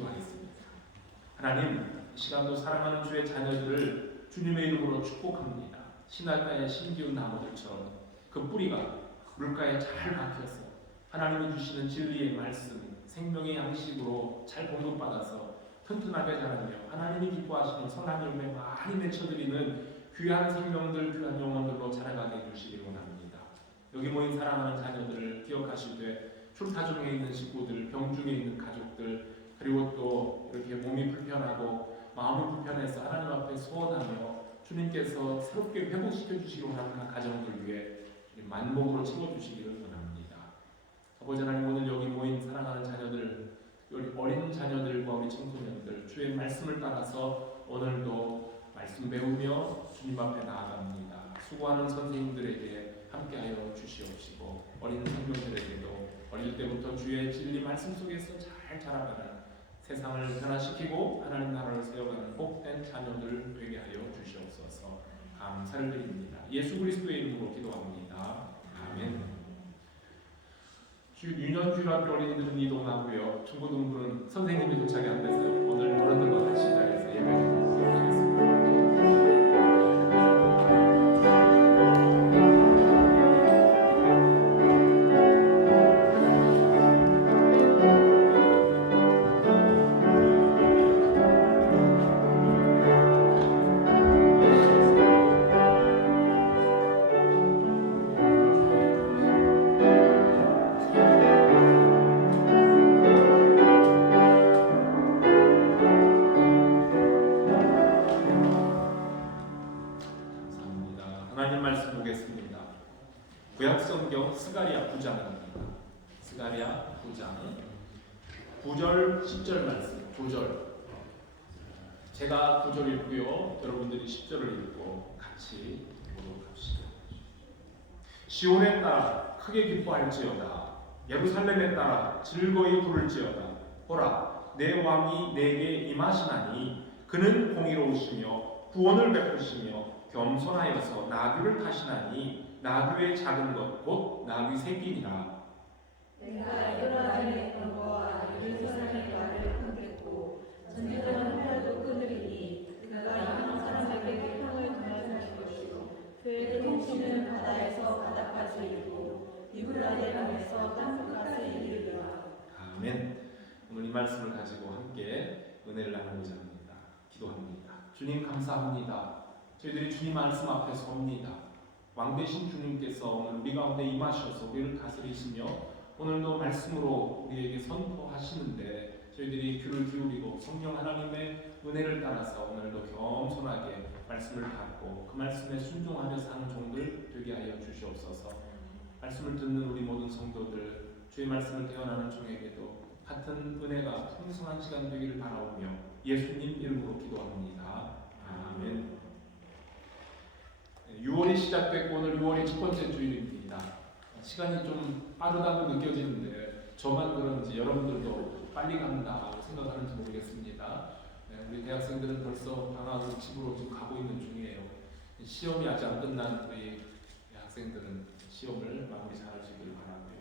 기도하겠습니다. 하나님, 이 시간도 사랑하는 주의 자녀들을 주님의 이름으로 축복합니다. 신학가의 심기운 나무들처럼 그 뿌리가 물가에 잘 박혀서 하나님이 주시는 진리의 말씀, 생명의 양식으로 잘 공급받아서 튼튼하게 자라며 하나님이 기뻐하시는 선한 열매 많이 맺혀드리는 귀한 생명들, 귀한 영혼들로 자라가게 해주시기 원합니다. 여기 모인 사랑하는 자녀들을 기억하시되 출타중에 있는 식구들, 병중에 있는 가족들, 그리고 또 이렇게 몸이 불편하고 마음이 불편해서 하나님 앞에 소원하며 주님께서 새롭게 회복시켜 주시기 원하는 각 가정들 위해 만복으로 채워주시기를 원합니다. 아버지 하나님, 오늘 여기 모인 사랑하는 자녀들, 우리 어린 자녀들과 우리 청소년들 주의 말씀을 따라서 오늘도 말씀 배우며 주님 앞에 나아갑니다. 수고하는 선생님들에게 함께하여 주시옵시고 어린 생명들에게도 어릴 때부터 주의 진리 말씀 속에서 잘 자라가는 세상을 변화시키고 하나님 나라를 세워가는 복된 자녀들 되게 하여 주시옵소서. 감사를 드립니다. 예수 그리스도의 이름으로 기도합니다. 아멘. 유년주일학교 어린이들은 이동하고요. 중고등부는 선생님이 도착이 안 돼서 오늘 어른들과 같이 자리에서 예배를 드리겠습니다. 구약성경 스가랴 9장입니다. 스가랴 9장 9절 10절 말씀. 9절 제가 9절 읽고요, 여러분들이 10절을 읽고 같이 보도록 합시다. 시온에 따라 크게 기뻐할지어다. 예루살렘에 따라 즐거이 부를지어다. 보라, 내 왕이 내게 임하시나니 그는 공의로우시며 구원을 베푸시며 겸손하여서 나귀를 타시나니 나귀의 작은 것 곧 나귀 새끼니라. 내가 여호와의 영광과 예루살렘의 말을 끊겠고 전쟁하는 활도 끊으리니 그가 이방 사람에게 평을 도말할 것이요 그의 통치는 바다에서 바다까지 이르고 유브라데 강에서 땅끝까지 이르리라. 아멘. 오늘 이 말씀을 가지고 함께 은혜를 나누고자 합니다. 기도합니다. 주님 감사합니다. 저희들이 주님 말씀 앞에 섭니다. 왕 되신 주님께서 오늘 우리 가운데 임하셔서 우리를 다스리시며 오늘도 말씀으로 우리에게 선포하시는데 저희들이 귀를 기울이고 성령 하나님의 은혜를 따라서 오늘도 겸손하게 말씀을 받고 그 말씀에 순종하며 사는 종들 되게 하여 주시옵소서. 말씀을 듣는 우리 모든 성도들, 주의 말씀을 대언하는 종에게도 같은 은혜가 풍성한 시간 되기를 바라오며 예수님 이름으로 기도합니다. 아멘. 6월이 시작됐고 오늘 6월이 첫 번째 주일입니다. 시간이 좀 빠르다고 느껴지는데 저만 그런지 여러분들도 빨리 간다고 생각하는지 모르겠습니다. 우리 대학생들은 벌써 방학으로 집으로 지금 가고 있는 중이에요. 시험이 아직 안 끝난 우리 학생들은 시험을 마무리 잘 하시기를 바라고요.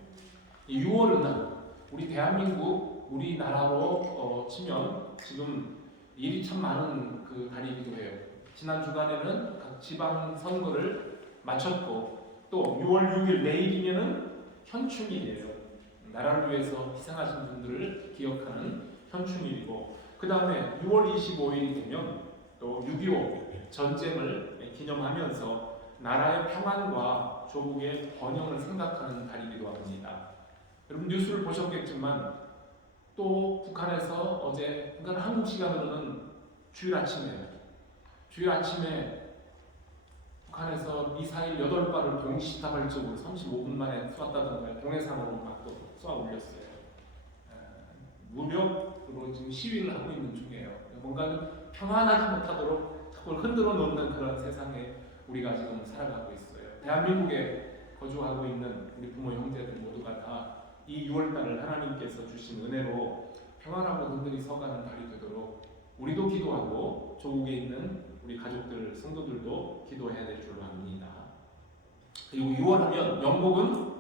이 6월은 우리 대한민국, 우리나라로 치면 지금 일이 참 많은 그 달이기도 해요. 지난 주간에는 각 지방 선거를 마쳤고 또 6월 6일 내일이면은 현충일이에요. 나라를 위해서 희생하신 분들을 기억하는 현충일이고 그 다음에 6월 25일이 되면 또 6.25 전쟁을 기념하면서 나라의 평안과 조국의 번영을 생각하는 달이기도 합니다. 여러분 뉴스를 보셨겠지만 또 북한에서 어제, 그러니까 한국 시간으로는 주일 아침에 북한에서 미사일 8발을 동시다발적으로 35분 만에 쏘았다던가 동해상으로 막 또 쏘아 올렸어요. 무력으로 지금 시위를 하고 있는 중이에요. 뭔가 좀 평안하지 못하도록 자꾸 흔들어 놓는 그런 세상에 우리가 지금 살아가고 있어요. 대한민국에 거주하고 있는 우리 부모 형제들 모두가 다 이 6월달을 하나님께서 주신 은혜로 평안하고 든든히 서가는 달이 되도록 우리도 기도하고 조국에 있는 우리 가족들, 성도들도 기도해야 될 줄로 압니다. 그리고 6월 하면 영국은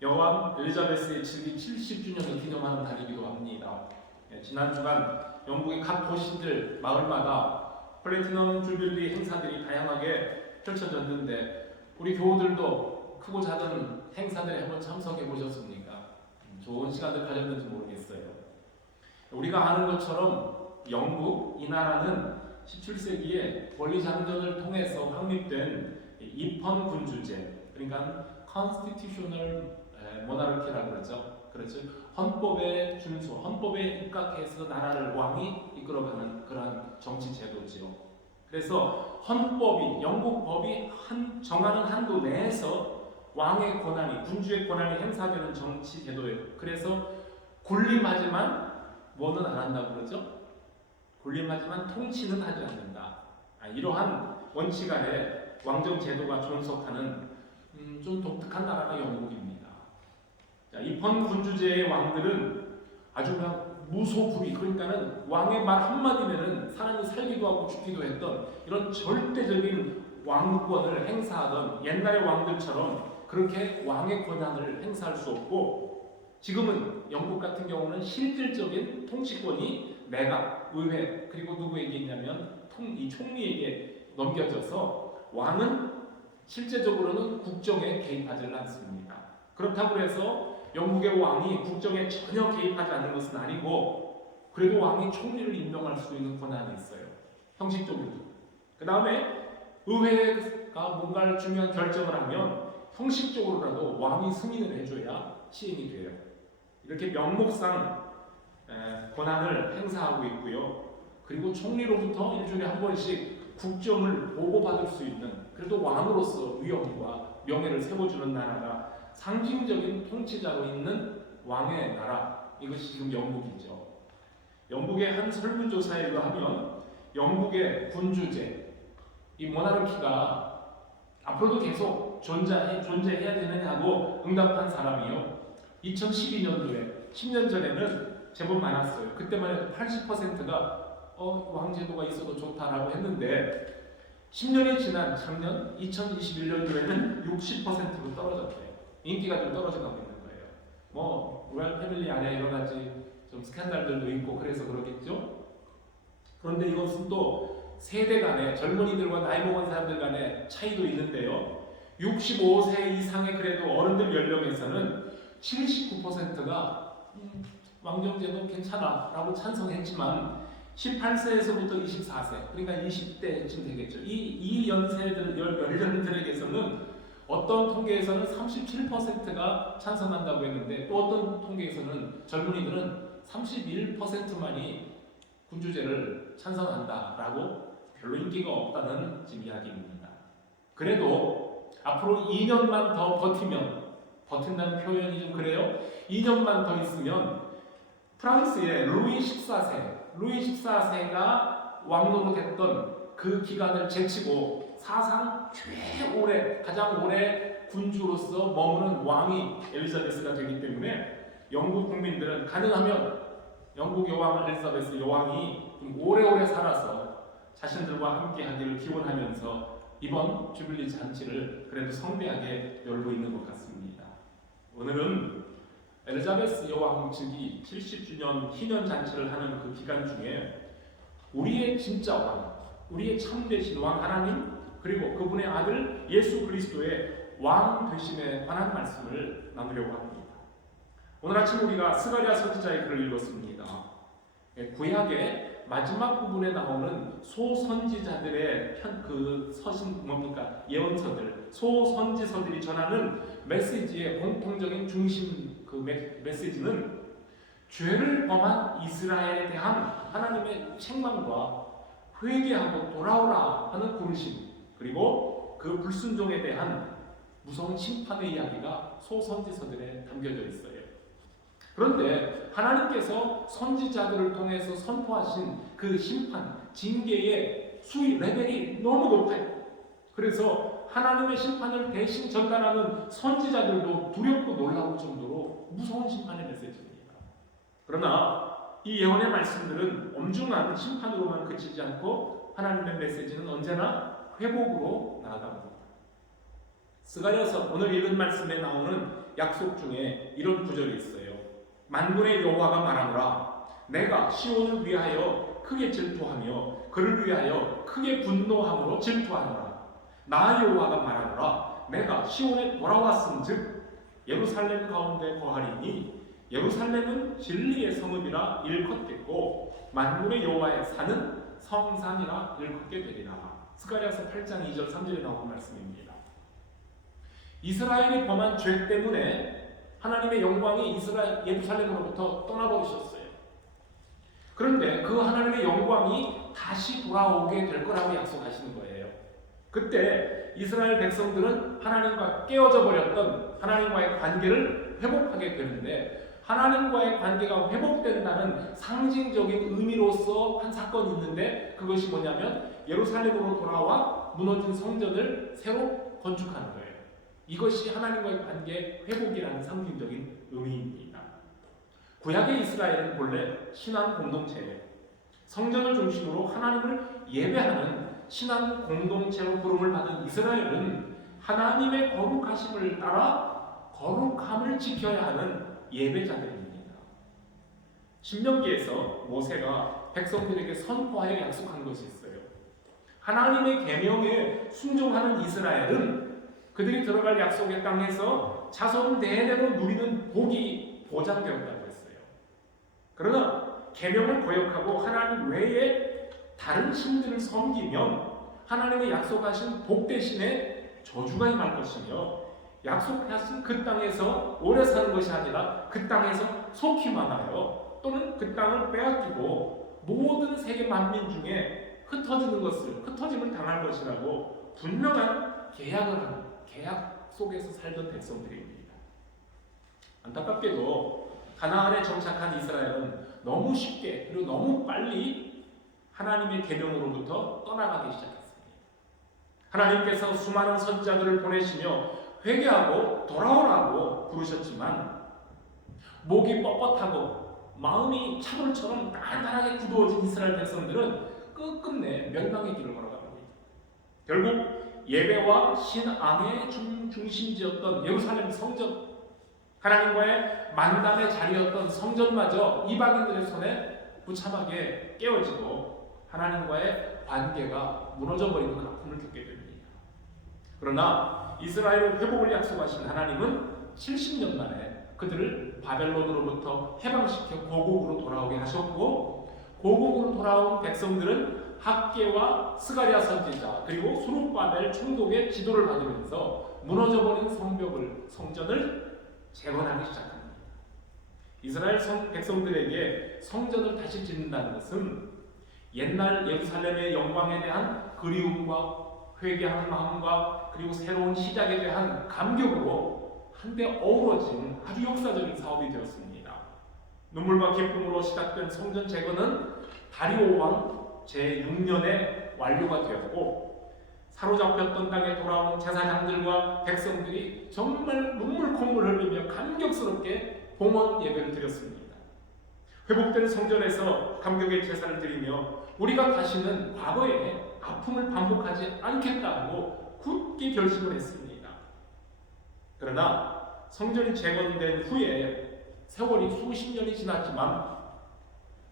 여왕 엘리자베스의 즉위 70주년을 기념하는 달이기도 합니다. 지난 주간 영국의 각 도시들 마을마다 플래티넘 주빌리 행사들이 다양하게 펼쳐졌는데 우리 교우들도 크고 작은 행사들에 한번 참석해 보셨습니까? 좋은 시간을 가졌는지 모르겠어요. 우리가 아는 것처럼 영국 이 나라는 17세기에 권리장전을 통해서 확립된 입헌 군주제, 그러니까 constitutional monarchy라고 그렇죠. 헌법에 준수, 헌법에 입각해서 나라를 왕이 이끌어가는 그러한 정치 제도지요. 그래서 헌법이, 영국 법이 정하는 한도 내에서 왕의 권한이, 군주의 권한이 행사되는 정치 제도예요. 그래서 군림하지만 뭐는 안 한다고 그러죠? 군림하지만 통치는 하지 않는다. 이러한 원칙 아래 왕정 제도가 존속하는 좀 독특한 나라가 영국입니다. 입헌 군주제의 왕들은 아주 그냥 무소불위, 그러니까는 왕의 말 한마디면은 사람이 살기도 하고 죽기도 했던 이런 절대적인 왕권을 행사하던 옛날의 왕들처럼 그렇게 왕의 권한을 행사할 수 없고, 지금은 영국 같은 경우는 실질적인 통치권이 내각, 의회, 그리고 누구에게 있냐면 이 총리에게 넘겨져서 왕은 실제적으로는 국정에 개입하지 않습니다. 그렇다고 해서 영국의 왕이 국정에 전혀 개입하지 않는 것은 아니고, 그래도 왕이 총리를 임명할 수 있는 권한이 있어요. 형식적으로. 그 다음에 의회가 뭔가를 중요한 결정을 하면 형식적으로라도 왕이 승인을 해줘야 시행이 돼요. 이렇게 명목상 권한을 행사하고 있고요. 그리고 총리로부터 일주일에 한 번씩 국정을 보고받을 수 있는, 그래도 왕으로서 위엄과 명예를 세워주는 나라가 상징적인 통치자로 있는 왕의 나라, 이것이 지금 영국이죠. 영국의 한 설문조사에 의하면 영국의 군주제, 이 모나르키가 앞으로도 계속 존재해야 되느냐고 응답한 사람이요, 2012년도에 10년 전에는 제법 많았어요. 그때만 해도 80%가 왕제도가 있어도 좋다라고 했는데 10년이 지난 작년 2021년도에는 60%로 떨어졌대요. 인기가 좀 떨어져 가고 있는 거예요. 뭐 로얄 패밀리 안에 여러 가지 좀 스캔들들도 있고 그래서 그러겠죠. 그런데 이것은 또 세대 간의, 젊은이들과 나이 먹은 사람들 간의 차이도 있는데요. 65세 이상의 그래도 어른들 연령에서는 79%가 왕정제도 괜찮아 라고 찬성했지만 18세에서부터 24세, 그러니까 20대쯤 되겠죠. 이 연령들에게서는 어떤 통계에서는 37%가 찬성한다고 했는데, 또 어떤 통계에서는 젊은이들은 31%만이 군주제를 찬성한다라고 별로 인기가 없다는 지금 이야기입니다. 그래도 앞으로 2년만 더 버틴다는 표현이 좀 그래요. 2년만 더 있으면 프랑스의 루이 14세가 왕노로 됐던 그 기간을 제치고 사상 가장 오래 군주로서 머무는 왕이 엘리자베스가 되기 때문에 영국 국민들은 가능하면 영국 여왕 엘리자베스 여왕이 좀 오래오래 살아서 자신들과 함께 하기를 기원하면서 이번 주빌리 잔치를 그래도 성대하게 열고 있는 것 같습니다. 오늘은 엘리자베스 여왕 즉위 70주년 희년 잔치를 하는 그 기간 중에 우리의 진짜 왕, 우리의 참되신 왕 하나님, 그리고 그분의 아들 예수 그리스도의 왕 되심에 관한 말씀을 나누려고 합니다. 오늘 아침 우리가 스가랴 선지자의 글을 읽었습니다. 구약의 마지막 부분에 나오는 소선지자들의 예언서들, 소선지서들이 전하는 메시지의 공통적인 중심, 그 메시지는 죄를 범한 이스라엘에 대한 하나님의 책망과 회개하고 돌아오라 하는 부르심, 그리고 그 불순종에 대한 무서운 심판의 이야기가 소선지서들에 담겨져 있어요. 그런데 하나님께서 선지자들을 통해서 선포하신 그 심판, 징계의 레벨이 너무 높아요. 그래서 하나님의 심판을 대신 전달하는 선지자들도 두렵고 놀라울 정도로 무서운 심판의 메시지입니다. 그러나 이 예언의 말씀들은 엄중한 심판으로만 그치지 않고 하나님의 메시지는 언제나 회복으로 나아갑니다. 스가랴서 오늘 읽은 말씀에 나오는 약속 중에 이런 구절이 있어요. 만군의 여호와가 말하노라, 내가 시온을 위하여 크게 질투하며 그를 위하여 크게 분노함으로 질투하노라. 나 여호와가 말하노라. 내가 시온에 돌아왔음즉 예루살렘 가운데 거하리니 예루살렘은 진리의 성읍이라 일컫겠고 만군의 여호와의 산은 성산이라 일컫게 되리라. 스가랴서 8장 2절 3절에 나오는 말씀입니다. 이스라엘이 범한 죄 때문에 하나님의 영광이 예루살렘으로부터 떠나버리셨어요. 그런데 그 하나님의 영광이 다시 돌아오게 될 거라고 약속하시는 거예요. 그때 이스라엘 백성들은 하나님과 깨어져 버렸던 하나님과의 관계를 회복하게 되는데, 하나님과의 관계가 회복된다는 상징적인 의미로서 한 사건이 있는데, 그것이 뭐냐면 예루살렘으로 돌아와 무너진 성전을 새로 건축하는 거예요. 이것이 하나님과의 관계 회복이라는 상징적인 의미입니다. 구약의 이스라엘은 본래 신앙 공동체예요. 성전을 중심으로 하나님을 예배하는 신앙 공동체로 부름을 받은 이스라엘은 하나님의 거룩하심을 따라 거룩함을 지켜야 하는 예배자들입니다. 신명기에서 모세가 백성들에게 선포하여 약속한 것이 있어요. 하나님의 계명에 순종하는 이스라엘은 그들이 들어갈 약속의 땅에서 자손 대대로 누리는 복이 보장되었다고 했어요. 그러나 계명을 거역하고 하나님 외에 다른 신들을 섬기면 하나님의 약속하신 복 대신에 저주가 임할 것이며, 약속하신 그 땅에서 오래 사는 것이 아니라 그 땅에서 속히만 하여 또는 그 땅을 빼앗기고 모든 세계 만민 중에 흩어짐을 당할 것이라고 분명한 계약 속에서 살던 백성들입니다. 안타깝게도 가나안에 정착한 이스라엘은 너무 쉽게 그리고 너무 빨리 하나님의 계명으로부터 떠나가기 시작했습니다. 하나님께서 수많은 선지자들을 보내시며 회개하고 돌아오라고 부르셨지만 목이 뻣뻣하고 마음이 차돌처럼 단단하게 굳어진 이스라엘 백성들은 끝끝내 멸망의 길을 걸어갑니다. 결국 예배와 신앙의 중심지였던 예루살렘 성전, 하나님과의 만남의 자리였던 성전마저 이방인들의 손에 무참하게 깨어지고 하나님과의 관계가 무너져버리는 아픔을 겪게 됩니다. 그러나 이스라엘의 회복을 약속하신 하나님은 70년 만에 그들을 바벨론으로부터 해방시켜 고국으로 돌아오게 하셨고, 고국으로 돌아온 백성들은 학개와 스가랴 선지자 그리고 수룹바벨 총독의 지도를 받으면서 무너져버린 성전을 재건하기 시작합니다. 이스라엘 백성들에게 성전을 다시 짓는다는 것은 옛날 예루살렘의 영광에 대한 그리움과 회개하는 마음과 그리고 새로운 시작에 대한 감격으로 한데 어우러진 아주 역사적인 사업이 되었습니다. 눈물과 기쁨으로 시작된 성전 재건은 다리오 왕 제6년에 완료가 되었고, 사로잡혔던 땅에 돌아온 제사장들과 백성들이 정말 눈물 콧물 흘리며 감격스럽게 봉헌 예배를 드렸습니다. 회복된 성전에서 감격의 제사를 드리며 우리가 다시는 과거의 아픔을 반복하지 않겠다고 굳게 결심을 했습니다. 그러나 성전이 재건된 후에 세월이 수십 년이 지났지만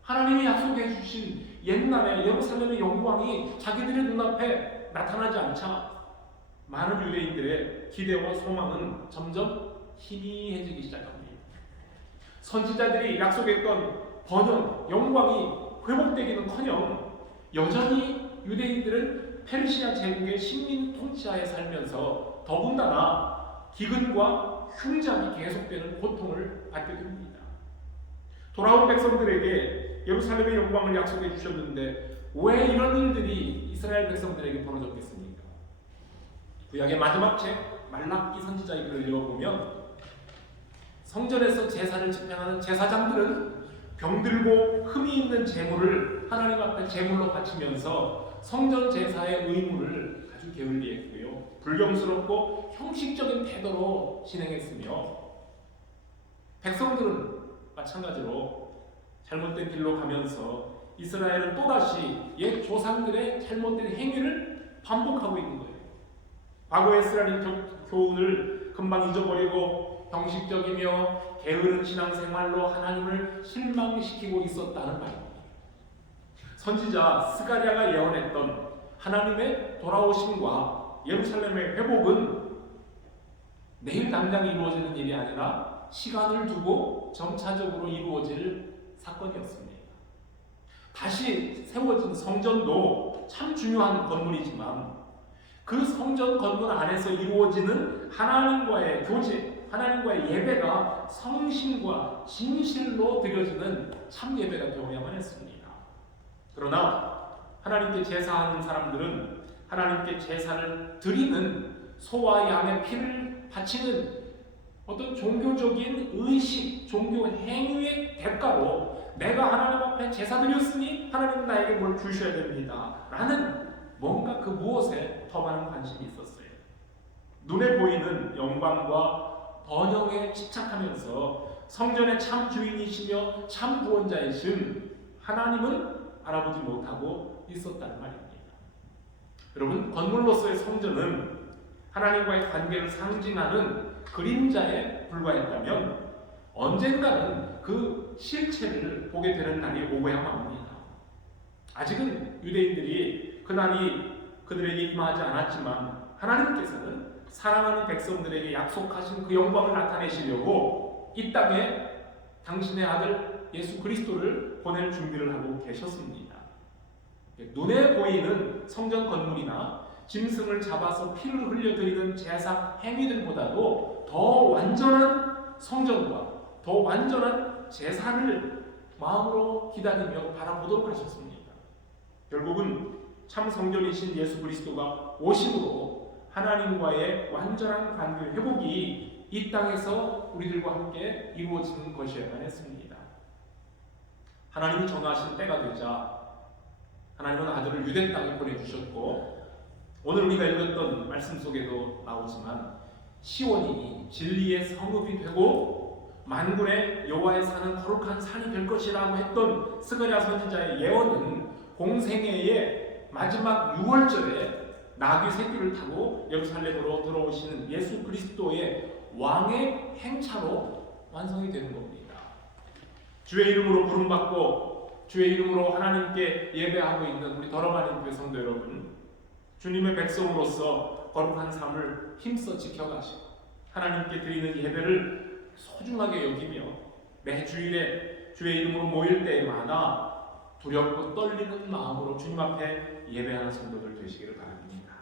하나님이 약속해 주신 옛날의 예루살렘의 영광이 자기들의 눈앞에 나타나지 않자 많은 유대인들의 기대와 소망은 점점 희미해지기 시작합니다. 선지자들이 약속했던 번영, 영광이 회복되기는커녕 여전히 유대인들은 페르시아 제국의 식민 통치하에 살면서 더군다나 기근과 흉작이 계속되는 고통을 받게 됩니다. 돌아온 백성들에게 예루살렘의 영광을 약속해 주셨는데 왜 이런 일들이 이스라엘 백성들에게 벌어졌겠습니까? 구약의 마지막 책 말라기 선지자의 글을 읽어보면 성전에서 제사를 집행하는 제사장들은 병들고 흠이 있는 제물을 하나님 앞에 제물로 바치면서 성전 제사의 의무를 아주 게을리했고요, 불경스럽고 형식적인 태도로 진행했으며, 백성들은 마찬가지로 잘못된 길로 가면서 이스라엘은 또다시 옛 조상들의 잘못된 행위를 반복하고 있는 거예요. 과거의 이스라엘의 교훈을 금방 잊어버리고 형식적이며 게으른 신앙생활로 하나님을 실망시키고 있었다는 말입니다. 선지자 스가랴가 예언했던 하나님의 돌아오심과 예루살렘의 회복은 내일 당장 이루어지는 일이 아니라 시간을 두고 점차적으로 이루어질 사건이었습니다. 다시 세워진 성전도 참 중요한 건물이지만 그 성전 건물 안에서 이루어지는 하나님과의 교제, 하나님과의 예배가 성신과 진실로 드려지는 참 예배가 되어야만 했습니다. 그러나 하나님께 제사하는 사람들은 하나님께 제사를 드리는 소와 양의 피를 바치는 어떤 종교적인 의식, 종교 행위의 대가로 내가 하나님 앞에 제사 드렸으니 하나님은 나에게 뭘 주셔야 됩니다 라는 뭔가 그 무엇에 더 많은 관심이 있었어요. 눈에 보이는 영광과 번영에 집착하면서 성전의 참 주인이시며 참 구원자이신 하나님은 알아보지 못하고 있었다는 말입니다. 여러분, 건물로서의 성전은 하나님과의 관계를 상징하는 그림자에 불과했다면 언젠가는 그 실체를 보게 되는 날이 오고야만 합니다. 아직은 유대인들이 그 날이 그들에게 임하지 않았지만 하나님께서는 사랑하는 백성들에게 약속하신 그 영광을 나타내시려고 이 땅에 당신의 아들 예수 그리스도를 보낼 준비를 하고 계셨습니다. 눈에 보이는 성전 건물이나 짐승을 잡아서 피를 흘려드리는 제사 행위들보다도 더 완전한 성전과 더 완전한 제사를 마음으로 기다리며 바라보도록 하셨습니다. 결국은 참 성전이신 예수 그리스도가 오심으로 하나님과의 완전한 관계 회복이 이 땅에서 우리들과 함께 이루어지는 것이어야만 했습니다. 하나님이 정하신 때가 되자 하나님은 아들을 유대 땅에 보내주셨고, 오늘 우리가 읽었던 말씀 속에도 나오지만 시온이 진리의 성읍이 되고 만군의 여호와의 산은 거룩한 산이 될 것이라고 했던 스가랴 선지자의 예언은 공생애의 마지막 6월절에 나귀 새끼를 타고 예루살렘으로 들어오시는 예수 그리스도의 왕의 행차로 완성이 되는 겁니다. 주의 이름으로 부름받고 주의 이름으로 하나님께 예배하고 있는 우리 더러마린 교회 성도 여러분, 주님의 백성으로서 거룩한 삶을 힘써 지켜가시고 하나님께 드리는 예배를 소중하게 여기며 매 주일에 주의 이름으로 모일 때마다 두렵고 떨리는 마음으로 주님 앞에 예배하는 성도들 되시기를 바랍니다.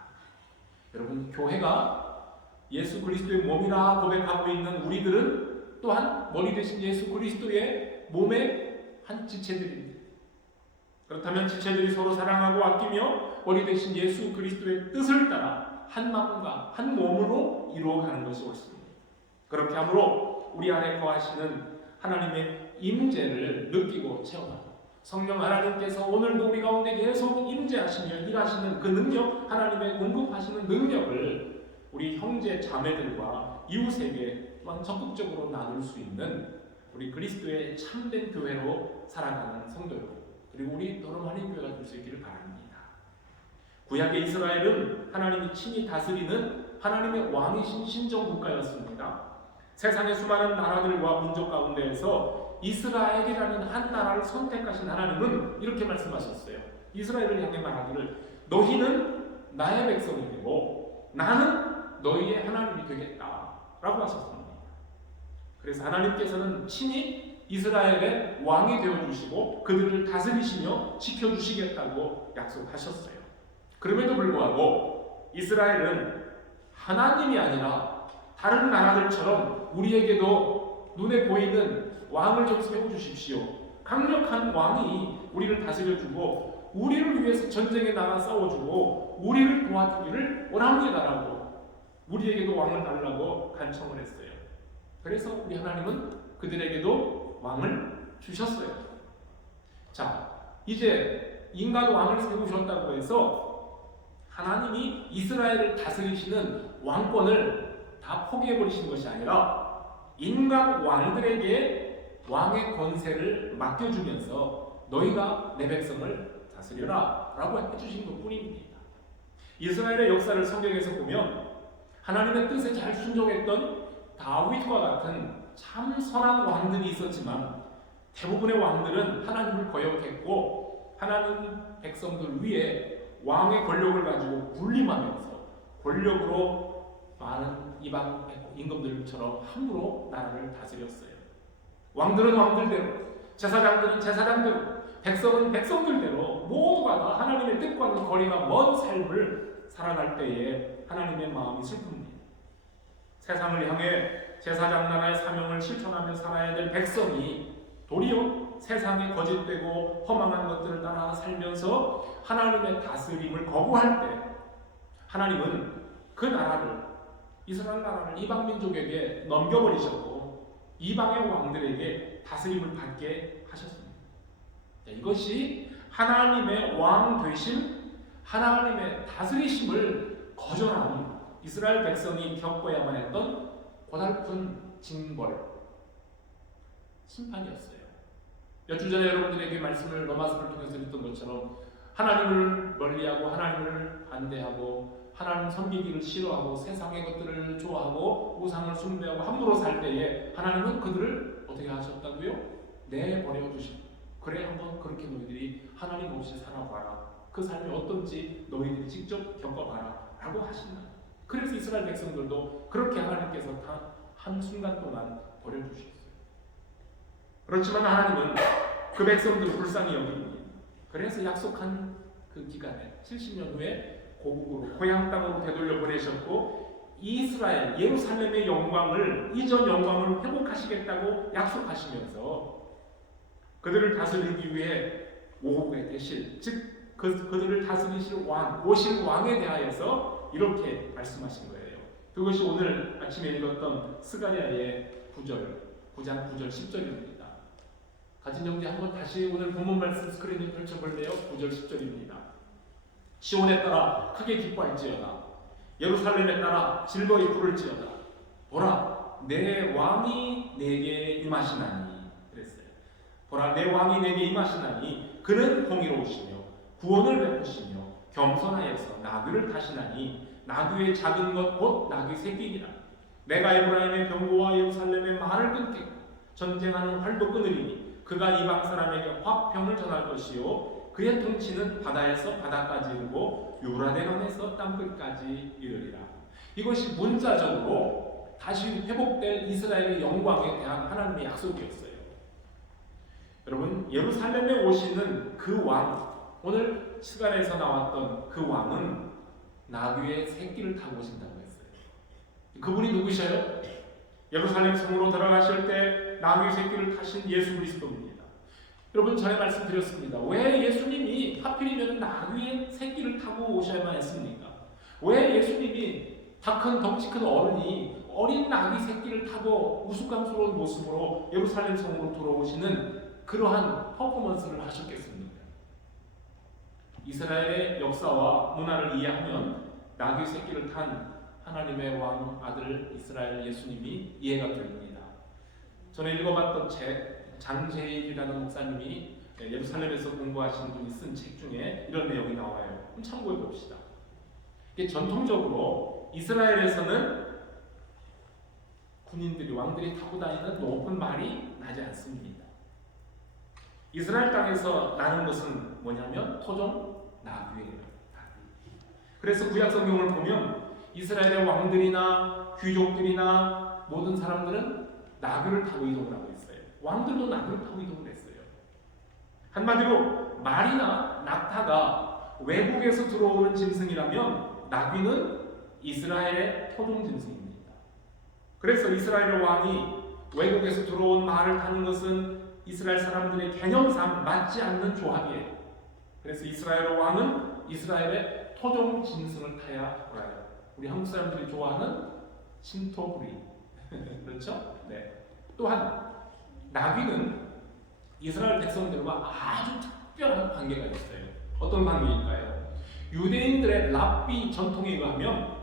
여러분, 교회가 예수 그리스도의 몸이라 고백하고 있는 우리들은 또한 머리 대신 예수 그리스도의 몸의 한 지체들입니다. 그렇다면 지체들이 서로 사랑하고 아끼며 머리 대신 예수 그리스도의 뜻을 따라 한 마음과 한 몸으로 이루어가는 것이 옳습니다. 그렇게 함으로 우리 안에 거하시는 하나님의 임재를 느끼고 체험하고 성령 하나님께서 오늘도 우리 가운데 계속 임재하시며 일하시는 그 능력, 하나님의 공급하시는 능력을 우리 형제 자매들과 이웃에게 또한 적극적으로 나눌 수 있는 우리 그리스도의 참된 교회로 살아가는 성도 여러분, 그리고 우리 더러마린 교회가 될 수 있기를 바랍니다. 구약의 이스라엘은 하나님이 친히 다스리는 하나님의 왕이신 신정국가였습니다. 세상의 수많은 나라들과 민족 가운데에서 이스라엘이라는 한 나라를 선택하신 하나님은 이렇게 말씀하셨어요. 이스라엘을 향해 말하기를 너희는 나의 백성이 되고 나는 너희의 하나님이 되겠다 라고 하셨습니다. 그래서 하나님께서는 친히 이스라엘의 왕이 되어주시고 그들을 다스리시며 지켜주시겠다고 약속하셨어요. 그럼에도 불구하고 이스라엘은 하나님이 아니라 다른 나라들처럼 우리에게도 눈에 보이는 왕을 좀 세워주십시오, 강력한 왕이 우리를 다스려주고 우리를 위해서 전쟁에 나가 싸워주고 우리를 도와주기를 원합니다라고 우리에게도 왕을 달라고 간청을 했어요. 그래서 우리 하나님은 그들에게도 왕을 주셨어요. 자, 이제 인간 왕을 세우셨다고 해서 하나님이 이스라엘을 다스리시는 왕권을 다 포기해버리신 것이 아니라 인간 왕들에게 왕의 권세를 맡겨주면서 너희가 내 백성을 다스려라 라고 해주신 것 뿐입니다. 이스라엘의 역사를 성경에서 보면 하나님의 뜻에 잘 순종했던 다윗과 같은 참 선한 왕들이 있었지만 대부분의 왕들은 하나님을 거역했고 하나님 백성들 위에 왕의 권력을 가지고 군림하면서 권력으로 많은 이방 임금들처럼 함부로 나라를 다스렸어요. 왕들은 왕들대로, 제사장들은 제사장대로, 백성은 백성들대로 모두가 다 하나님의 뜻과는 거리가 먼 삶을 살아갈 때에 하나님의 마음이 슬픕니다. 세상을 향해 제사장 나라의 사명을 실천하며 살아야 될 백성이 도리어 세상에 거짓되고 허망한 것들을 따라 살면서 하나님의 다스림을 거부할 때 하나님은 그 나라를, 이스라엘 나라를 이방 민족에게 넘겨버리셨고 이방의 왕들에게 다스림을 받게 하셨습니다. 이것이 하나님의 왕 되심, 하나님의 다스리심을 거절한 이스라엘 백성이 겪어야만 했던 고달픈 징벌, 심판이었어요. 몇 주 전에 여러분들에게 말씀을 로마서를 통해서 드렸던 것처럼 하나님을 멀리하고 하나님을 반대하고 하나님 섬기기를 싫어하고 세상의 것들을 좋아하고 우상을 숭배하고 함부로 살 때에 하나님은 그들을 어떻게 하셨다고요? 내버려 두시고, 그래 한번 그렇게 너희들이 하나님 없이 살아봐라. 그 삶이 어떤지 너희들이 직접 겪어봐라 라고 하신다. 그래서 이스라엘 백성들도 그렇게 하나님께서 한 순간 동안 버려두셨어요. 그렇지만 하나님은 그 백성들을 불쌍히 여깁니다. 그래서 약속한 그 기간에 70년 후에 고국으로 고향 땅으로 되돌려 보내셨고 이스라엘 예루살렘의 영광을, 이전 영광을 회복하시겠다고 약속하시면서 그들을 다스리기 위해 오국의 대실, 즉 그들을 다스리실 왕, 오실 왕에 대하여서 이렇게 말씀하신 거예요. 그것이 오늘 아침에 읽었던 스가랴의 9장 9절 10절입니다. 같은 정리 한번 다시 오늘 본문 말씀 스크린에 펼쳐볼래요? 9절 10절입니다. 시온에 따라 크게 기뻐할지어다. 예루살렘에 따라 즐거이 부를지어다. 보라, 내 왕이 내게 임하시나니. 그랬어요. 보라, 내 왕이 내게 임하시나니 그는 공의로우시며 구원을 베푸시며 겸손하여서 나귀를 타시나니 나귀의 작은 것 곧 나귀 새끼니라. 내가 에브라임의 병고와 예루살렘의 말을 끊겠고 전쟁하는 활도 끊으리니 그가 이방 사람에게 화평을 전할 것이요 그의 통치는 바다에서 바다까지 이르고 유라데강에서 땅끝까지 이르리라. 이것이 문자적으로 다시 회복될 이스라엘의 영광에 대한 하나님의 약속이었어요. 여러분, 예루살렘에 오시는 그 왕, 오늘 스가랴에서 나왔던 그 왕은 나귀의 새끼를 타고 오신다고 했어요. 그분이 누구셔요? 예루살렘 성으로 들어가실 때 나귀의 새끼를 타신 예수 그리스도입니다. 여러분, 전에 말씀드렸습니다. 왜 예수님이 하필이면 나귀의 새끼를 타고 오셔야만 했습니까? 왜 예수님이 다 큰 덩치 큰 어른이 어린 나귀 새끼를 타고 우스꽝스러운 모습으로 예루살렘 성으로 들어오시는 그러한 퍼포먼스를 하셨겠습니까? 이스라엘의 역사와 문화를 이해하면 나귀 새끼를 탄 하나님의 왕 아들 이스라엘 예수님이 이해가 됩니다. 전에 읽어봤던 책, 장제일이라는 목사님이 예루살렘에서 공부하신 분이 쓴 책 중에 이런 내용이 나와요. 한번 참고해 봅시다. 이게 전통적으로 이스라엘에서는 군인들이, 왕들이 타고 다니는 높은 말이 나지 않습니다. 이스라엘 땅에서 나는 것은 뭐냐면 토종 나귀예요. 그래서 구약 성경을 보면 이스라엘의 왕들이나 귀족들이나 모든 사람들은 나귀를 타고 이동을 하고 있어요. 왕들도 나귀를 타고 이동을 했어요. 한마디로 말이나 낙타가 외국에서 들어오는 짐승이라면 나귀는 이스라엘의 토종 짐승입니다. 그래서 이스라엘 왕이 외국에서 들어온 말을 타는 것은 이스라엘 사람들의 개념상 맞지 않는 조합이에요. 그래서 이스라엘 왕은 이스라엘의 토종 짐승을 타야 돌아요. 우리 한국 사람들이 좋아하는 신토부리. 그렇죠? 네. 또한 나귀는 이스라엘 백성들과 아주 특별한 관계가 있어요. 어떤 관계일까요? 유대인들의 랍비 전통에 의하면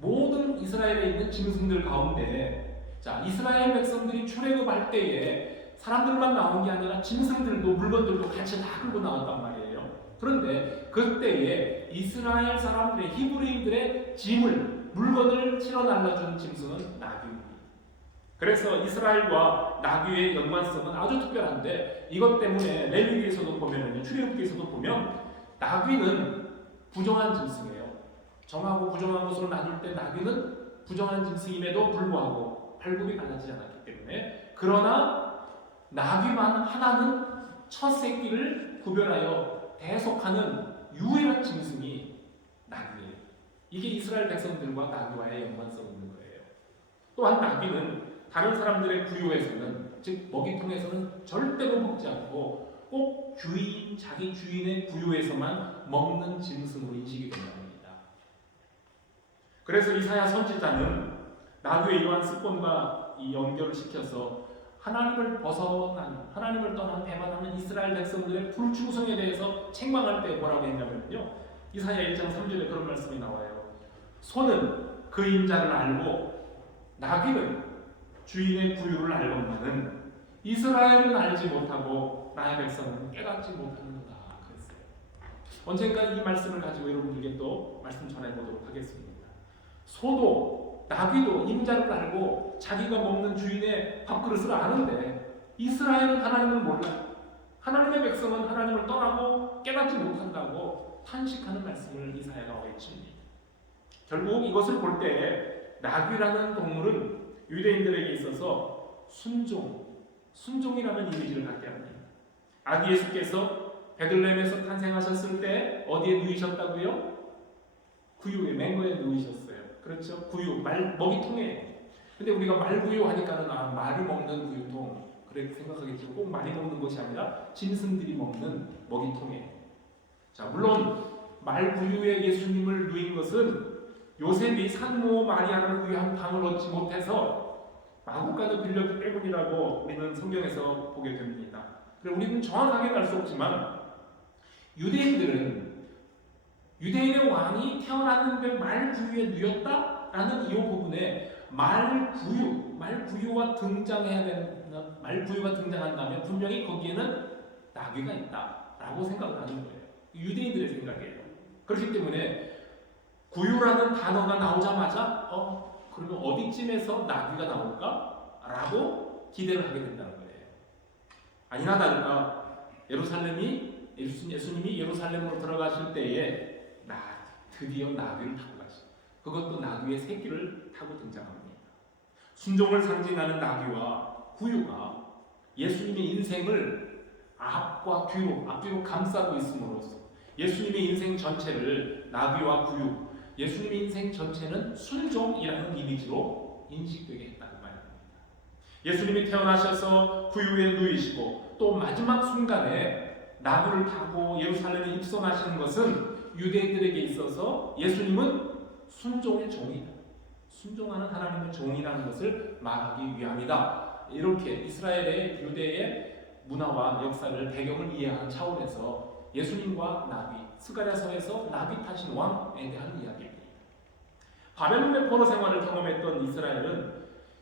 모든 이스라엘에 있는 짐승들 가운데 이스라엘 백성들이 출애굽할 때에 사람들만 나온 게 아니라 짐승들도 물건들도 같이 다 끌고 나왔단 말이에요. 그런데 그때에 이스라엘 사람들의 히브리인들의 짐을, 물건을 실어 날라준 짐승은 나귀입니다. 그래서 이스라엘과 나귀의 연관성은 아주 특별한데 이것 때문에 레위기에서도 보면 출애굽기에서도 보면 나귀는 부정한 짐승이에요. 정하고 부정한 것으로 나눌 때 나귀는 부정한 짐승임에도 불구하고 발굽이 갈라지지 않았기 때문에 그러나 나귀만 하나는 첫 새끼를 구별하여 대속하는 유일한 짐승이 나귀예요. 이게 이스라엘 백성들과 나귀와의 연관성이 있는 거예요. 또한 나귀는 다른 사람들의 구유에서는 즉 먹이통에서는 절대로 먹지 않고 꼭 자기 주인의 구유에서만 먹는 짐승으로 인식이 된답니다. 그래서 이사야 선지자는 나귀의 이러한 습관과 이 연결을 시켜서 하나님을 떠난 배반하는 이스라엘 백성들의 불충성에 대해서 책망할 때 뭐라고 했냐면요. 이사야 1장 3절에 그런 말씀이 나와요. 소는 그 임자를 알고 나귀는 주인의 구유를 알건만은 이스라엘은 알지 못하고 나의 백성은 깨닫지 못하는도다 그랬어요. 언젠가 이 말씀을 가지고 여러분들에게 또 말씀 전해보도록 하겠습니다. 소도 나귀도 임자를 알고 자기가 먹는 주인의 밥그릇을 아는데 이스라엘은 하나님을 몰라요. 하나님의 백성은 하나님을 떠나고 깨닫지 못한다고 탄식하는 말씀을 이사야가 외칩니다. 결국 이것을 볼 때 나귀라는 동물은 유대인들에게 있어서 순종이라는 이미지를 갖게 합니다. 아기 예수께서 베들레헴에서 탄생하셨을 때 어디에 누이셨다고요? 구유에 맹거에 누이셨어요. 그렇죠? 구유, 먹이통에. 근데 우리가 말구유 하니까는 말을 먹는 구유통 그렇게 생각하겠지만 꼭 말이 먹는 것이 아니라 짐승들이 먹는 먹이통에. 자, 물론 말구유에 예수님을 누인 것은 요셉이 산모 마리아를 위한 방을 얻지 못해서 마구간을 빌렸기 때문이라고 우리는 성경에서 보게 됩니다. 그리고 우리는 정확하게 알 수 없지만 유대인의 왕이 태어났는데 말구유에 누였다라는 이 부분에 말구유가 등장한다면 분명히 거기에는 나귀가 있다라고 생각을 하는 거예요. 유대인들의 생각이에요. 그렇기 때문에 구유라는 단어가 나오자마자 그러면 어디쯤에서 나귀가 나올까? 라고 기대를 하게 된다는 거예요. 아니나 다를까 예수님이 예루살렘으로 들어가실 때에 드디어 나귀를 타고 가시죠. 그것도 나귀의 새끼를 타고 등장합니다. 순종을 상징하는 나귀와 구유가 예수님의 인생을 앞뒤로 감싸고 있음으로써 예수님의 인생 전체를 나귀와 구유, 예수님의 인생 전체는 순종이라는 이미지로 인식되게 했다는 말입니다. 예수님이 태어나셔서 구유에 누이시고 또 마지막 순간에 나귀를 타고 예루살렘에 입성하시는 것은 유대인들에게 있어서 예수님은 순종의 종이다. 순종하는 하나님의 종이라는 것을 말하기 위함이다. 이렇게 이스라엘의 유대의 문화와 역사를 배경을 이해하는 차원에서 예수님과 나귀, 스가랴서에서 나귀 타신 왕에 대한 이야기입니다. 바벨론의 포로 생활을 경험했던 이스라엘은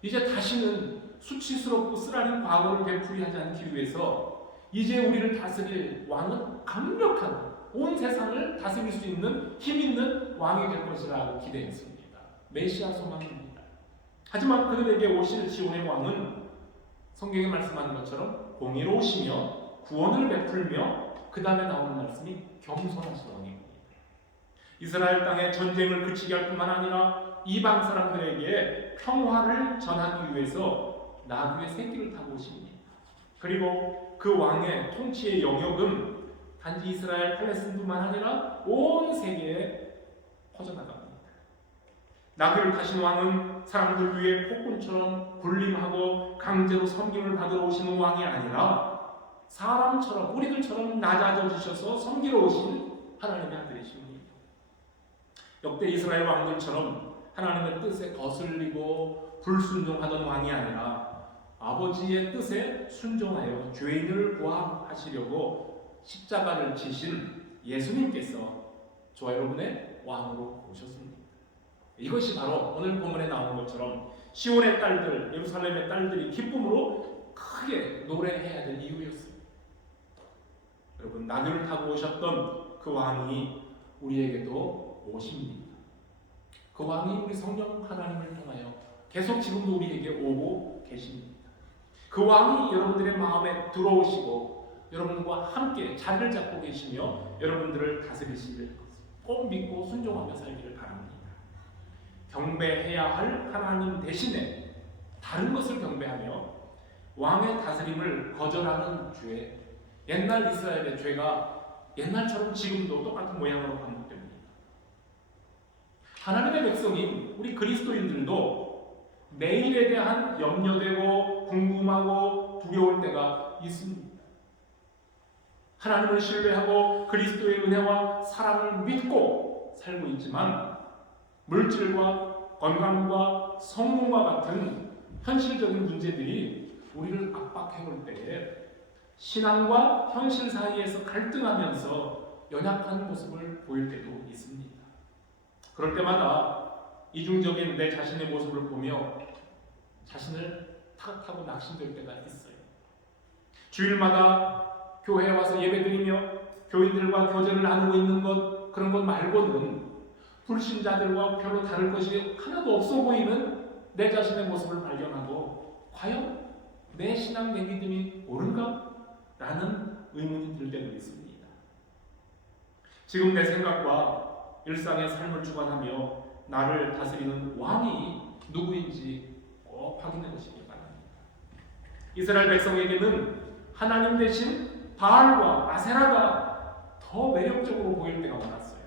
이제 다시는 수치스럽고 쓰라린 과거를 되풀이하지 않기 위해서 이제 우리를 다스릴 왕은 강력한 온 세상을 다스릴 수 있는 힘 있는 왕이 될 것이라고 기대했습니다. 메시아 소망입니다. 하지만 그들에게 오실 지원의 왕은 성경에 말씀하는 것처럼 공의로우시며 구원을 베풀며 그 다음에 나오는 말씀이 겸손하신 왕입니다. 이스라엘 땅에 전쟁을 그치게 할 뿐만 아니라 이방 사람들에게 평화를 전하기 위해서 나귀의 새끼를 타고 오십니다. 그리고 그 왕의 통치의 영역은 단지 이스라엘 팔레스틴뿐만 아니라 온 세계에 퍼져나갑니다. 나귀를 타신 왕은 사람들 위해 폭군처럼 군림하고 강제로 섬김을 받으러 오시는 왕이 아니라 사람처럼 우리들처럼 낮아져주셔서 섬기러 오신 하나님의 아들이십니다. 역대 이스라엘 왕들처럼 하나님의 뜻에 거슬리고 불순종하던 왕이 아니라 아버지의 뜻에 순종하여 죄인을 구하시려고 십자가를 지신 예수님께서 저와 여러분의 왕으로 오셨습니다. 이것이 바로 오늘 본문에 나오는 것처럼 시온의 딸들, 예루살렘의 딸들이 기쁨으로 크게 노래해야 될 이유였습니다. 여러분, 나귀를 타고 오셨던 그 왕이 우리에게도 오십니다. 그 왕이 우리 성령 하나님을 통하여 계속 지금도 우리에게 오고 계십니다. 그 왕이 여러분들의 마음에 들어오시고 여러분과 함께 자리를 잡고 계시며 여러분들을 다스리시길 꼭 믿고 순종하며 살기를 바랍니다. 경배해야 할 하나님 대신에 다른 것을 경배하며 왕의 다스림을 거절하는 죄, 옛날 이스라엘의 죄가 옛날처럼 지금도 똑같은 모양으로 반복됩니다. 하나님의 백성인 우리 그리스도인들도 내일에 대한 염려되고 궁금하고 두려울 때가 있습니다. 하나님을 신뢰하고 그리스도의 은혜와 사랑을 믿고 살고 있지만 물질과 건강과 성공과 같은 현실적인 문제들이 우리를 압박해올 때에 신앙과 현실 사이에서 갈등하면서 연약한 모습을 보일 때도 있습니다. 그럴 때마다 이중적인 내 자신의 모습을 보며 자신을 탓하고 낙심될 때가 있어요. 주일마다 교회에 와서 예배드리며 교인들과 교제를 나누고 있는 것, 그런 것 말고는 불신자들과 별로 다를 것이 하나도 없어 보이는 내 자신의 모습을 발견하고 과연 내 신앙, 내 믿음이 옳은가? 라는 의문이 들 때도 있습니다. 지금 내 생각과 일상의 삶을 주관하며 나를 다스리는 왕이 누구인지 꼭 확인해 보시기 바랍니다. 이스라엘 백성에게는 하나님 대신 바알과 아세라가 더 매력적으로 보일 때가 많았어요.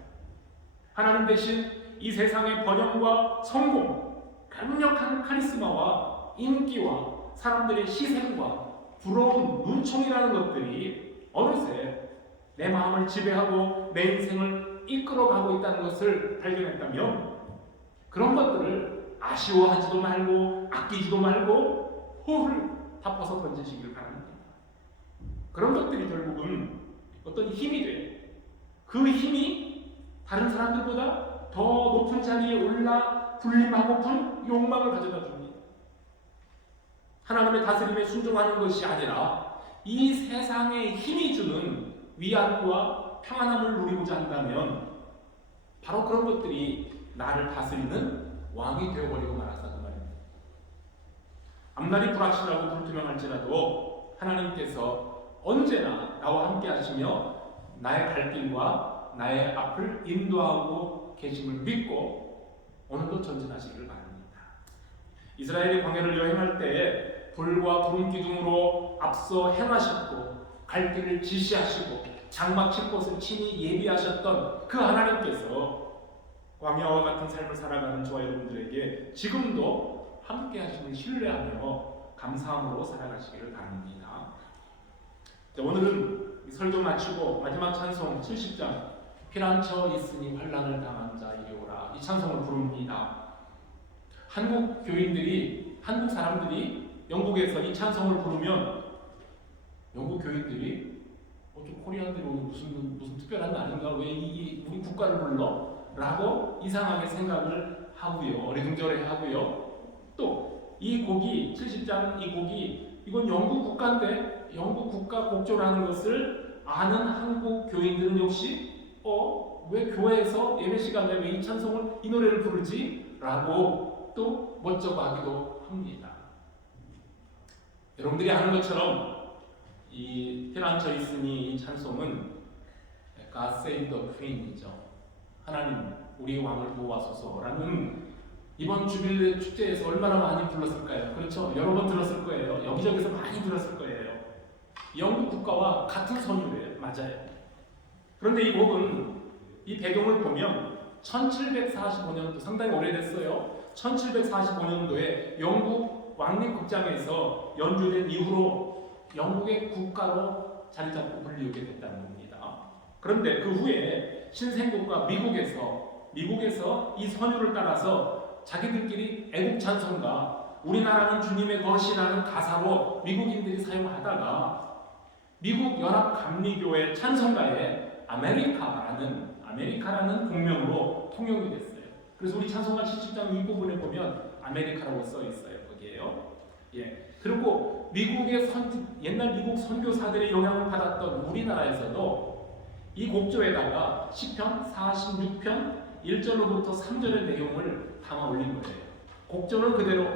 하나님 대신 이 세상의 번영과 성공, 강력한 카리스마와 인기와 사람들의 희생과 부러운 눈총이라는 것들이 어느새 내 마음을 지배하고 내 인생을 이끌어가고 있다는 것을 발견했다면 그런 것들을 아쉬워하지도 말고 아끼지도 말고 홀을 다 벗어 던지시길 바랍니다. 그런 것들이 결국은 어떤 힘이 돼요. 그 힘이 다른 사람들보다 더 높은 자리에 올라 군림하고픈 욕망을 가져다 줍니다. 하나님의 다스림에 순종하는 것이 아니라 이 세상에 힘이 주는 위안과 평안함을 누리고자 한다면 바로 그런 것들이 나를 다스리는 왕이 되어버리고 말았다는 말입니다. 앞날이 불확실하고 불투명할지라도 하나님께서 언제나 나와 함께 하시며 나의 갈 길과 나의 앞을 인도하고 계심을 믿고 오늘도 전진하시기를 바랍니다. 이스라엘이 광야를 여행할 때에 불과 구름 기둥으로 앞서 행하셨고 갈 길을 지시하시고 장막 칠 곳을 친히 예비하셨던 그 하나님께서 광야와 같은 삶을 살아가는 저와 여러분들에게 지금도 함께 하심을 신뢰하며 감사함으로 살아가시기를 바랍니다. 자, 오늘은 설교 마치고 마지막 찬송 70장 피난처 있으니 환난을 당한 자 이리 오라, 이 찬송을 부릅니다. 한국 교인들이, 한국 사람들이 영국에서 이 찬송을 부르면 영국 교인들이 좀 코리안들이 무슨 특별한 날인가, 왜 우리 국가를 불러? 라고 이상하게 생각을 하고요, 어리둥절해 하고요. 또 이 곡이 70장 이 곡이 이건 영국 국가인데 영국 국가 곡조라는 것을 아는 한국 교인들은 역시 왜 교회에서 예배 시간에 왜 이 찬송을 이 노래를 부르지? 라고 또 멋쩍어하기도 합니다. 여러분들이 아는 것처럼 이 피난처 있으니 이 찬송은 God Save the Queen이죠. 하나님 우리 왕을 도와소서라는 이번 주빌레 축제에서 얼마나 많이 불렀을까요? 그렇죠? 여러 번 들었을 거예요. 여기저기서 많이 들었을 거예요. 영국 국가와 같은 선율이에요. 맞아요. 그런데 이 곡은 이 배경을 보면 1745년도, 상당히 오래됐어요. 1745년도에 영국 왕립극장에서 연주된 이후로 영국의 국가로 자리 잡고 불리우게 됐다는 겁니다. 그런데 그 후에 신생국가 미국에서 이 선율을 따라서 자기들끼리 애국 찬송가 우리나라는 주님의 것이라는 가사로 미국인들이 사용하다가 미국 연합 감리교회 찬송가에 아메리카라는 공명으로 통용이 됐어요. 그래서 우리 찬송가 70장 윗부분에 보면 아메리카라고 써 있어요. 거기에요. 예. 그리고 옛날 미국 선교사들의 영향을 받았던 우리나라에서도 이 곡조에다가 시편 46편 1절로부터 3절의 내용을 담아 올린 거예요. 곡조는 그대로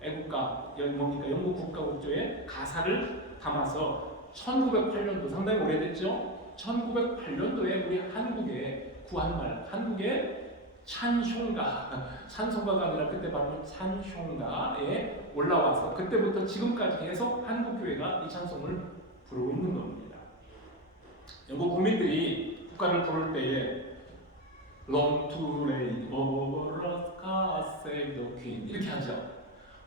애국가 뭡니까 영국 국가국조의 가사를 담아서 1908년도 상당히 오래됐죠. 1908년도에 우리 한국의 구한말, 한국의 찬송가가 아니라 그때 발음은 찬송가에 올라와서 그때부터 지금까지 계속 한국 교회가 이 찬송을 부르고 있는 겁니다. 영국 국민들이 국가를 부를 때에 Long to reign over us, God save the King 이렇게 하죠.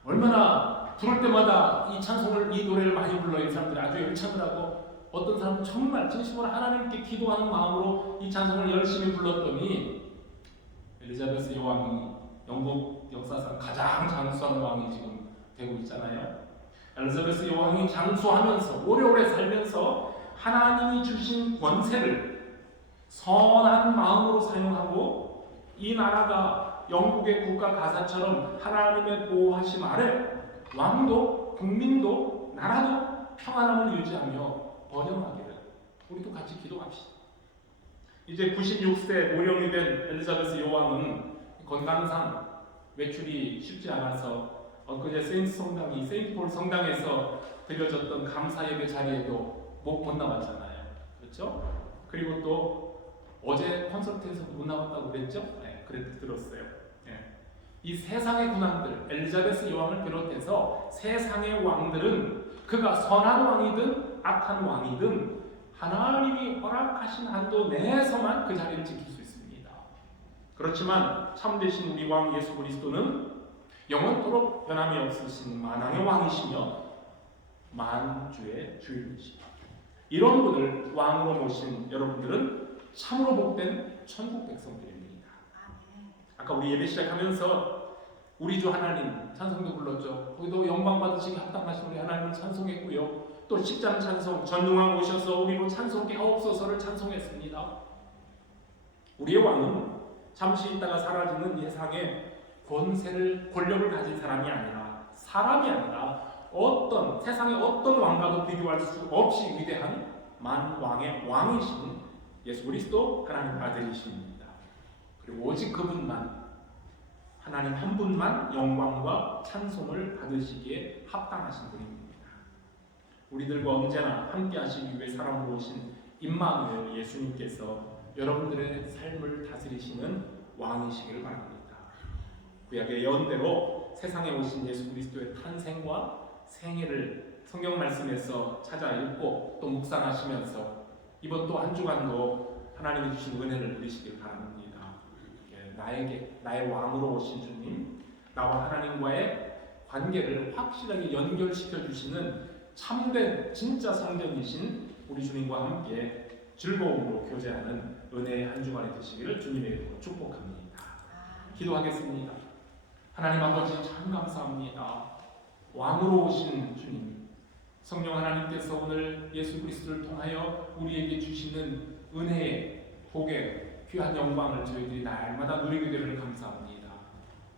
얼마나 부를 때마다 이 찬송을, 이 노래를 많이 불러요. 이 사람들이 아주 열창을 하고 어떤 사람은 정말 진심으로 하나님께 기도하는 마음으로 이 찬송을 열심히 불렀더니 엘리자베스 여왕이 영국 역사상 가장 장수하는 왕이 지금 되고 있잖아요. 엘리자베스 여왕이 장수하면서 오래오래 살면서 하나님이 주신 권세를 선한 마음으로 사용하고 이 나라가 영국의 국가 가사처럼 하나님의 보호하심 아래 왕도 국민도 나라도 평안함을 유지하며 번영하기를 우리도 같이 기도합시다. 이제 96세 노령이 된 엘리자베스 여왕은 건강상 외출이 쉽지 않아서 엊그제 세인트폴 성당에서 드려졌던 감사 예배 자리에도 못 나왔잖아요. 그렇죠? 그리고 또 어제 콘서트에서도 못 나왔다고 그랬죠? 네, 그랬 들었어요. 네. 이 세상의 군왕들, 엘리자베스 여왕을 비롯해서 세상의 왕들은 그가 선한 왕이든 악한 왕이든 하나님이 허락하신 한도 내에서만 그 자리를 지킬 수 있습니다. 그렇지만 참되신 우리 왕 예수 그리스도는 영원토록 변함이 없으신 만왕의 왕이시며 만주의 주인이시다. 이런 분을 왕으로 모신 여러분들은 참으로 복된 천국 백성들입니다. 아까 우리 예배 시작하면서 우리 주 하나님 찬송도 불렀죠. 거기도 영광 받으시기 합당하신 우리 하나님을 찬송했고요. 또 십장 찬송, 전능왕 오셔서 우리로 찬송케 하옵소서를 찬송했습니다. 우리의 왕은 잠시 있다가 사라지는 세상의 권력을 가진 사람이 아니라 세상의 어떤 왕과도 비교할 수 없이 위대한 만왕의 왕이신 예수 그리스도 하나님 아들이십니다. 그리고 오직 그분만, 하나님 한 분만 영광과 찬송을 받으시기에 합당하신 분입니다. 우리들과 언제나 함께 하시기 위해 사람으로 오신 임마누엘 예수님께서 여러분들의 삶을 다스리시는 왕이시기를 바랍니다. 구약의 예언대로 세상에 오신 예수 그리스도의 탄생과 생애를 성경 말씀에서 찾아 읽고 또 묵상하시면서 이번 또 한 주간도 하나님이 주신 은혜를 누리시길 바랍니다. 나의 왕으로 오신 주님, 나와 하나님과의 관계를 확실하게 연결시켜 주시는 참된 진짜 성전이신 우리 주님과 함께 즐거움으로 교제하는 은혜의 한 주간이 되시기를 주님의 이름으로 축복합니다. 기도하겠습니다. 하나님 아버지 참 감사합니다. 왕으로 오신 주님, 성령 하나님께서 오늘 예수 그리스도를 통하여 우리에게 주시는 은혜의 복의 귀한 영광을 저희들이 날마다 누리게 되기를 감사합니다.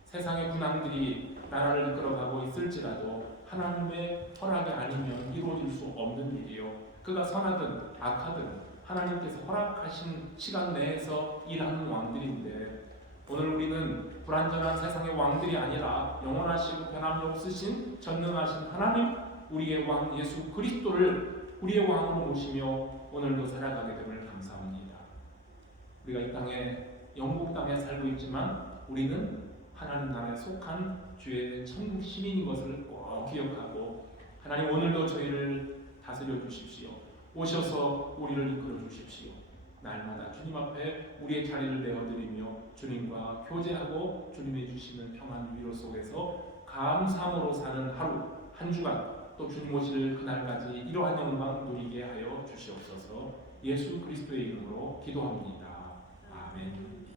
세상의 군왕들이 나라를 이끌어가고 있을지라도 하나님의 허락이 아니면 이루어질 수 없는 일이요. 그가 선하든 악하든 하나님께서 허락하신 시간 내에서 일하는 왕들인데 오늘 우리는 불완전한 세상의 왕들이 아니라 영원하시고 변함이 없으신 전능하신 하나님, 우리의 왕 예수 그리스도를 우리의 왕으로 모시며 오늘도 살아가게 됨을 감사합니다. 우리가 이 땅에 영국 땅에 살고 있지만 우리는 하나님 나라에 속한 주의 천국 시민인 것을 꼭 기억하고 하나님 오늘도 저희를 다스려 주십시오. 오셔서 우리를 이끌어 주십시오. 날마다 주님 앞에 우리의 자리를 내어드리며 주님과 교제하고 주님이 주시는 평안 위로 속에서 감사함으로 사는 하루 한 주간 또 주님 오실 그날까지 이러한 영광 누리게 하여 주시옵소서. 예수 그리스도의 이름으로 기도합니다. 아멘.